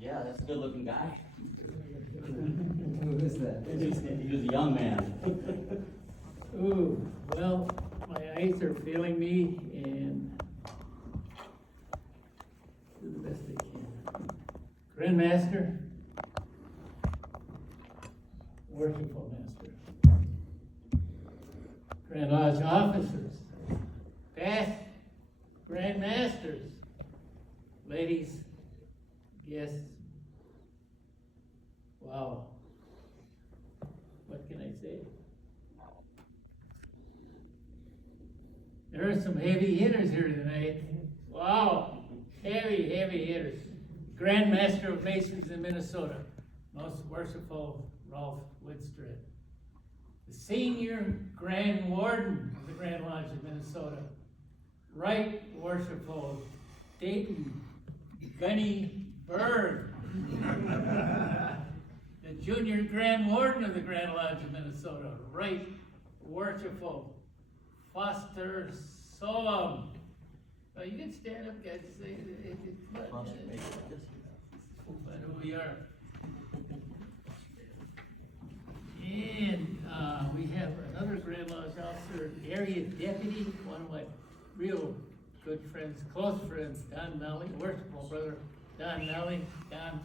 Yeah, that's a good looking guy. Who is that? He was a young man. Ooh, well, my eyes are failing me and do the best I can. Grandmaster, worshipful master, Grand Lodge officers, past grandmasters, ladies, guests. Wow. What can I say? There are some heavy hitters here tonight. Wow. Heavy, heavy hitters. Grandmaster of Masons in Minnesota, Most Worshipful Rolf Widstrid. The Senior Grand Warden of the Grand Lodge of Minnesota, Right Worshipful Dayton Gunny Bird. The Junior Grand Warden of the Grand Lodge of Minnesota, Right Worshipful Foster Solom. Oh, you can stand up, guys. But who we are. And we have another Grand Lodge officer, area deputy, one of my real good friends, close friends, Don Nally, worshipful brother, Don Nally. Don.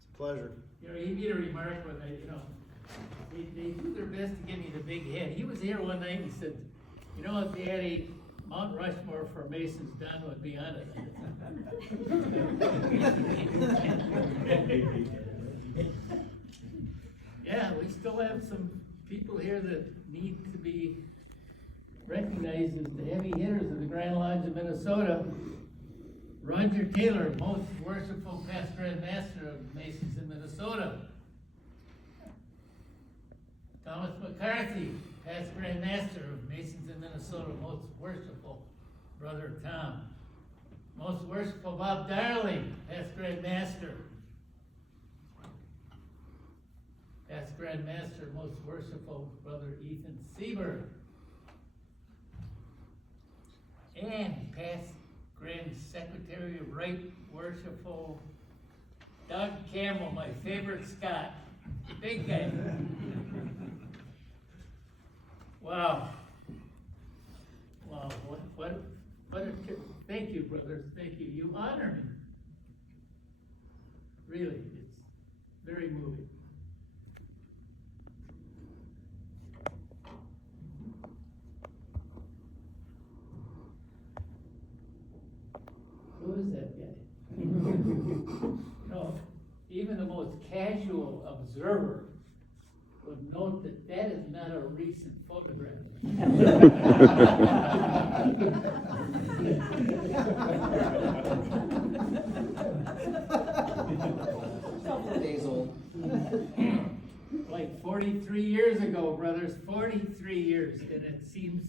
It's a pleasure. You know, he made a remark when they do their best to give me the big head. He was here one night and he said, you know what, Daddy, Mount Rushmore for Masons, Don would be on it. Yeah, we still have some people here that need to be recognized as the heavy hitters of the Grand Lodge of Minnesota. Roger Taylor, Most Worshipful Past Grand Master of Masons in Minnesota. Thomas McCarthy, Past Grand Master of Masons in Minnesota, Most Worshipful Brother Tom. Most Worshipful Bob Darling, Past Grand Master. Past Grand Master, Most Worshipful Brother Ethan Sieber. And Past Grand Secretary of Right Worshipful Doug Campbell, my favorite Scot. Big guy. Wow. Wow, what a, thank you, brothers, thank you. You honor me. Really, it's very moving. Who is that guy? No, even the most casual observer would note that that is not a recent photograph. Couple of days old. Like 43 years ago, brothers, 43 years, and it seems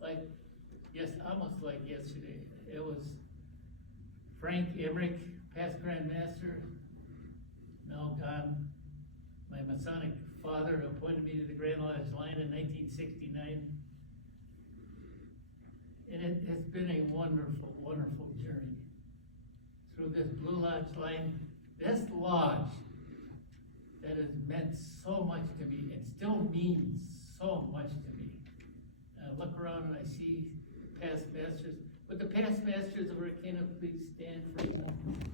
like, yes, almost like yesterday. It was Frank Emmerich, past Grand Master, now gone. My Masonic father appointed me to the Grand Lodge line in 1969. And it has been a wonderful, wonderful journey through this Blue Lodge line. This lodge that has meant so much to me and still means so much to me. I look around and I see past masters. Would the past masters of Acana please stand for a moment?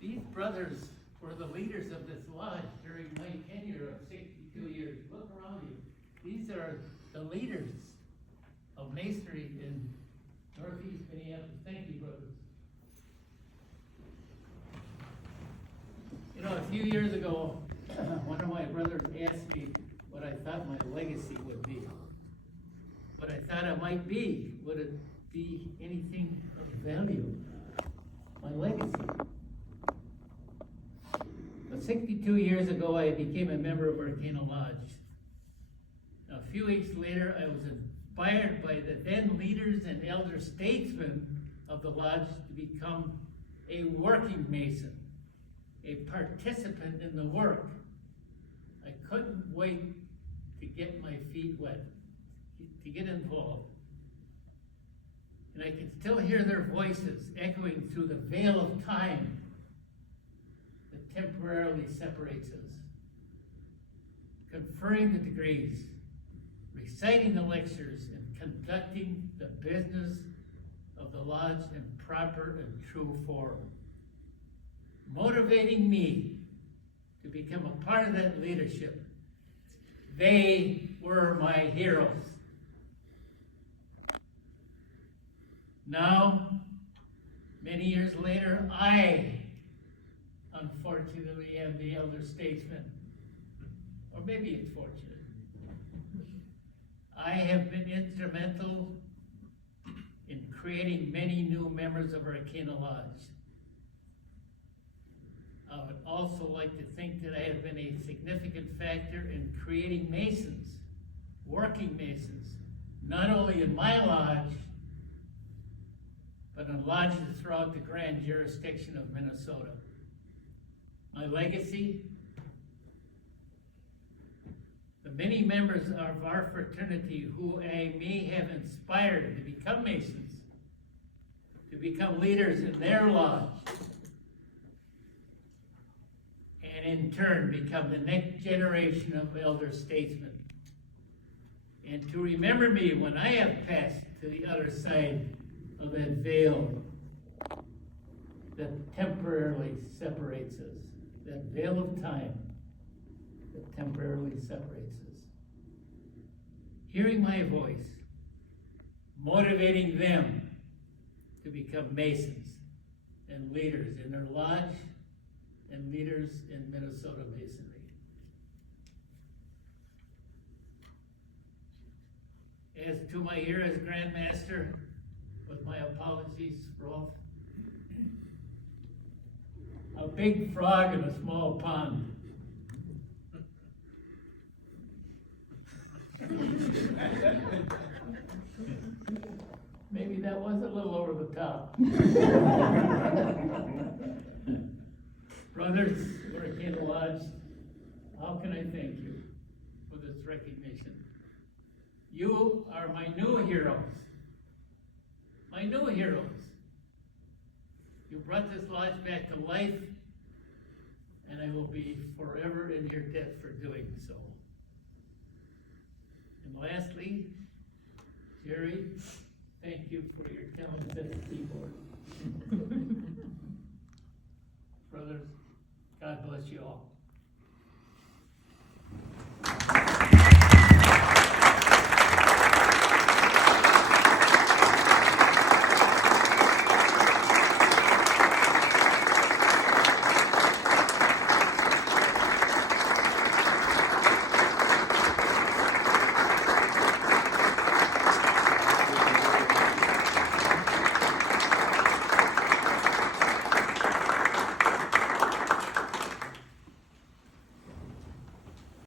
These brothers were the leaders of this lodge during my tenure of 62 years. Look around you. These are the leaders of masonry in Northeast Minneapolis. Thank you, brothers. You know, a few years ago, one of my brothers asked me what I thought my legacy would be. What I thought it might be. Would it be anything of value? My legacy. But 62 years ago, I became a member of Acana Lodge. A few weeks later, I was inspired by the then leaders and elder statesmen of the lodge to become a working Mason, a participant in the work. I couldn't wait to get my feet wet, to get involved. And I can still hear their voices echoing through the veil of time that temporarily separates us. Conferring the degrees, reciting the lectures, and conducting the business of the lodge in proper and true form. Motivating me to become a part of that leadership. They were my heroes. Now, many years later, I, unfortunately, am the elder statesman. Or maybe it's fortunate. I have been instrumental in creating many new members of our Acana Lodge. I would also like to think that I have been a significant factor in creating Masons, working Masons, not only in my lodge, but in lodges throughout the grand jurisdiction of Minnesota. My legacy: the many members of our fraternity who I may have inspired to become Masons, to become leaders in their lodge, and in turn become the next generation of elder statesmen. And to remember me when I have passed to the other side of that veil that temporarily separates us, that veil of time that temporarily separates us. Hearing my voice, motivating them to become Masons and leaders in their lodge and leaders in Minnesota Masonry. As to my year as Grand Master, with my apologies, Rolf, a big frog in a small pond. Maybe that was a little over the top. Brothers, we're at Acana Lodge. How can I thank you for this recognition? You are my new heroes. My new heroes. You brought this lodge back to life, and I will be forever in your debt for doing so. And lastly, Jerry, thank you for your talented keyboard. Brothers, God bless you all.